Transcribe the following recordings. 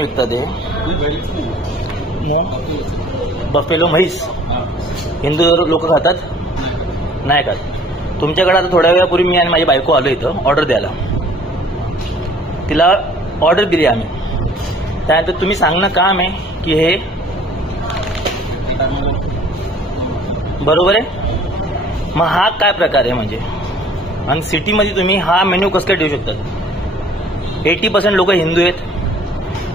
विकतात ते बफेलो म्हैस हिंदू लोक खातात नाही खात. तुमच्याकडे आता थोड्या वेळापूर्वी मी आणि माझी बायको आलो इथं ऑर्डर द्यायला. तिला ऑर्डर दिली आम्ही. त्यानंतर तुम्ही सांगणं काम आहे की हे बरोबर आहे. मग हा काय प्रकार आहे म्हणजे. आणि सिटीमध्ये तुम्ही हा मेन्यू कसं काय देऊ शकतात. 80% लोक हिंदू आहेत.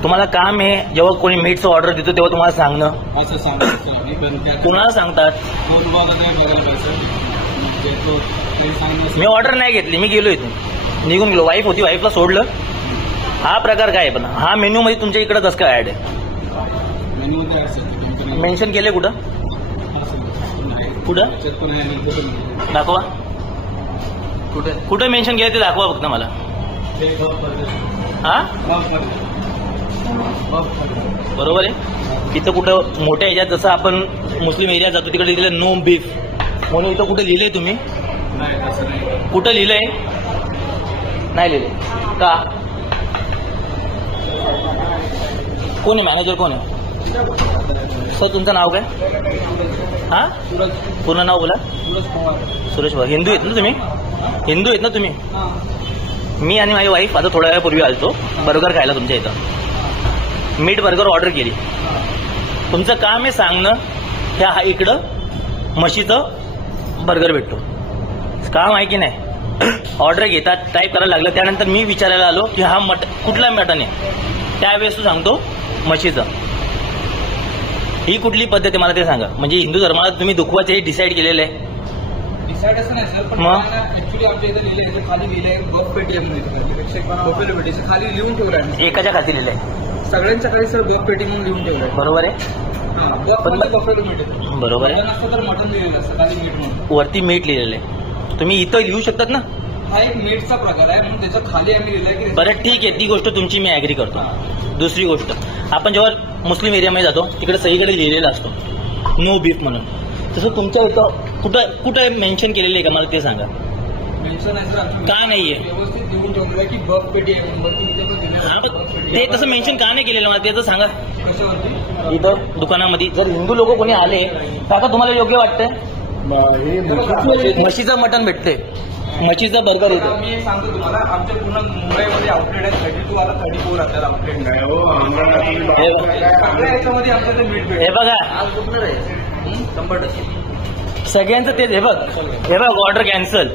तुम्हाला काम आहे जेव्हा कोणी मीटचं ऑर्डर देतो तेव्हा तुम्हाला सांगणं. कुणाला सांगतात. मी ऑर्डर नाही घेतली. मी गेलो इथून निघून गेलो. वाईफ होती वाईफला सोडलं. हा प्रकार काय आहे. पण हा मेन्यू मध्ये तुमच्या इकडे कसं काय ऍड आहे. मेन्शन केले कुठं कुठं दाखवा. कुठं मेन्शन केलं ते दाखवा फक्त मला. हा बरोबर आहे. इथं कुठं मोठ्या ह्याच्यात जसं आपण मुस्लिम एरियात जातो तिकडे लिहिलं नो बीफ म्हणून इथं कुठं लिहिलंय तुम्ही. कुठं लिहिलंय. नाही लिहिलंय का. कोण आहे मॅनेजर कोण आहे. सर तुमचं नाव काय. हा पूर्ण नाव बोला. सुरेश भाऊ. हिंदू आहेत ना तुम्ही. हिंदू आहेत ना तुम्ही. मी आणि माझी वाईफ आता थोड्या वेळापूर्वी आलतो बर्गर खायला तुमच्या इथं. मीट बर्गर ऑर्डर केली. तुमचं काम आहे सांगणं ह्या हा इकडं म्हशीचं बर्गर भेटतो. काम आहे की नाही. ऑर्डर घेतात टाईप करायला लागलं. त्यानंतर मी विचारायला आलो की हा कुठला मटन आहे. त्यावेळेस तू सांगतो म्हशीचं. ही कुठली पद्धत आहे मला ते सांगा. म्हणजे हिंदू धर्माला तुम्ही दुखवायचं हे डिसाईड केलेलं आहे. डिसाईड असं नाही सर. पण ऍक्च्युली आमच्या इथं लिहिलंय खाली लिहिलंय बफ पेटी बफेलो पेटी खाली लिहून ठेवलं आहे. एकाच्या खाली लिहिलंय. सगळ्यांच्या खाली सर बफ पेटी म्हणून लिहून ठेवलंय. बरोबर आहे. बफेलो मीट बरोबर आहे. तर मटन लिहिलेलं असतं खाली मीट म्हणून. वरती मीठ लिहिलेलं आहे. तुम्ही इथं लिहू शकतात ना. हा एक मीटचा प्रकार आहे म्हणून त्याच्या खाली आम्ही लिहिलंय की. बरं ठीक आहे ती गोष्ट तुमची मी ऍग्री करतो. दुसरी गोष्ट आपण जेव्हा मुस्लिम एरियामध्ये जातो तिकडे सगळीकडे लिहिलेला असतो नो बीफ म्हणून. तसं तुमच्या इथं कुठं मेन्शन केलेलं आहे का मला ते सांगा. मेन्शन आहे सर. का नाहीये. व्यवस्थित लिहून ठेवलेलं आहे की बफ पेटी आहे. ते तसं मेन्शन का नाही केलेलं मला त्याचं सांगा. कशावरती. इथं दुकानामध्ये जर हिंदू लोक कोणी आले तर आता तुम्हाला योग्य वाटतंय. म्हशीचं मटण भेटते. म्हशीचं बर्गर होतं. मी सांगतो तुम्हाला आमच्या पूर्ण मुंबईमध्ये आउटलेट आहे 32 आला 34 आपल्याला आउटलेट नाही. हे बघा 100% सगळ्यांचं तेच. हे बघ ऑर्डर कॅन्सल.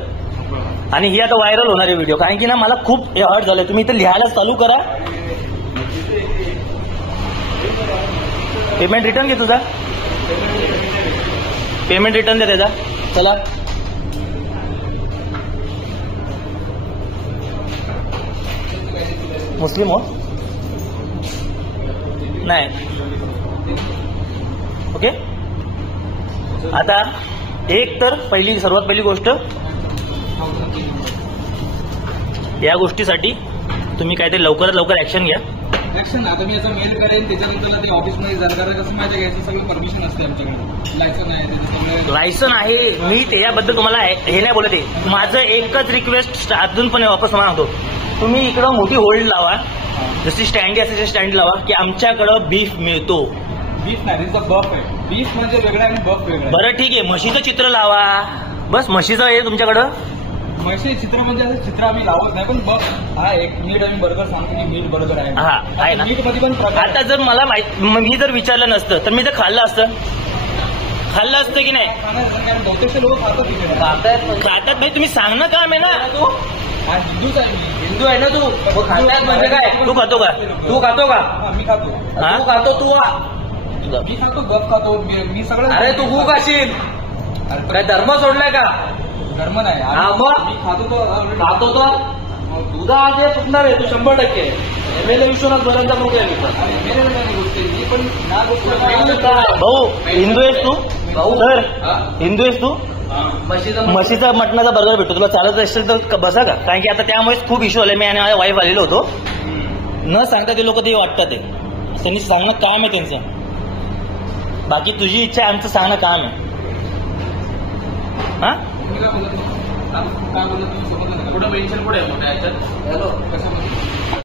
आणि ही आता व्हायरल होणारे व्हिडिओ. कारण की ना मला खूप हर्ट झालंय. तुम्ही इथं लिहायला चालू करा. पेमेंट रिटर्न घे तुझा. पेमेंट रिटर्न दे त्याचा. चला मुस्लिम हो नाही. ओके आता एक तर सर्वात पहिली गोष्ट या गोष्टीसाठी तुम्ही काहीतरी लवकरात लवकर ऍक्शन घ्या. ऍक्शन आता मी याचा मेल करेन. त्याच्यानंतर ते ऑफिसमध्ये जाणार कसं माझ्या घ्यायचं सगळं परमिशन असते आमच्याकडे. लायसन आहे. लायसन आहे. मी त्याच्याबद्दल तुम्हाला हे नाही बोलत आहे. माझं एकच रिक्वेस्ट अजून पण वापस सांगतो. तुम्ही इकडं मोठी होल्ड लावा जशी स्टँड आहे स्टँड लावा की आमच्याकडं बीफ मिळतो. बीफ नाही बफ आहे. बीफ म्हणजे वेगळं आणि बफ वेगळं. बरं ठीक आहे म्हशीचं चित्र लावा. बस म्हशीचं आहे तुमच्याकडं. म्हशी चित्र म्हणजे असं चित्र आम्ही लावत नाही. पण बफ हा एक मीठ आम्ही बर्गर सांगतो की मीठ बर्गर आहे. हा आहे ना. मीठ मध्ये पण आता जर मला मी जर विचारलं नसतं तर मी तर खाल्लं असतं की नाही. बहुतेक लोक खातात नाही. तुम्ही सांगणं काम आहे ना. हिंदूच आहे. हिंदू आहे ना तू. म्हणजे काय तू खातो का. तू खातो का. मी खातो. तू खातो. तू मी खातो बफ खातो मी सगळं. अरे तू खूप खाशील. काय धर्म सोडलाय का. धर्म नाही. मी खातो तो तुझा आज हे सुटणार आहे. तू 100% MLA विश्वनाथ भरांचा मुलगा आहे. पण भाऊ हिंदू आहेस तू. सर हिंदू आहेस तू. म्हशीचा मटणाचा बर्गर भेटतो. तुला चालत असेल तर बसा का. कारण की आता त्यामुळेच खूप इश्यू आले. मी आणि माझ्या वाईफ आलेलो होतो. न सांगता ते लोक ते वाटतात. त्यांनी सांगणं काम आहे त्यांचं. बाकी तुझी इच्छा आहे आमचं सांगणं काम आहे. हा कुठं मेन्शन कुठे आहे मोठ्या ह्याच्यात. हॅलो कसं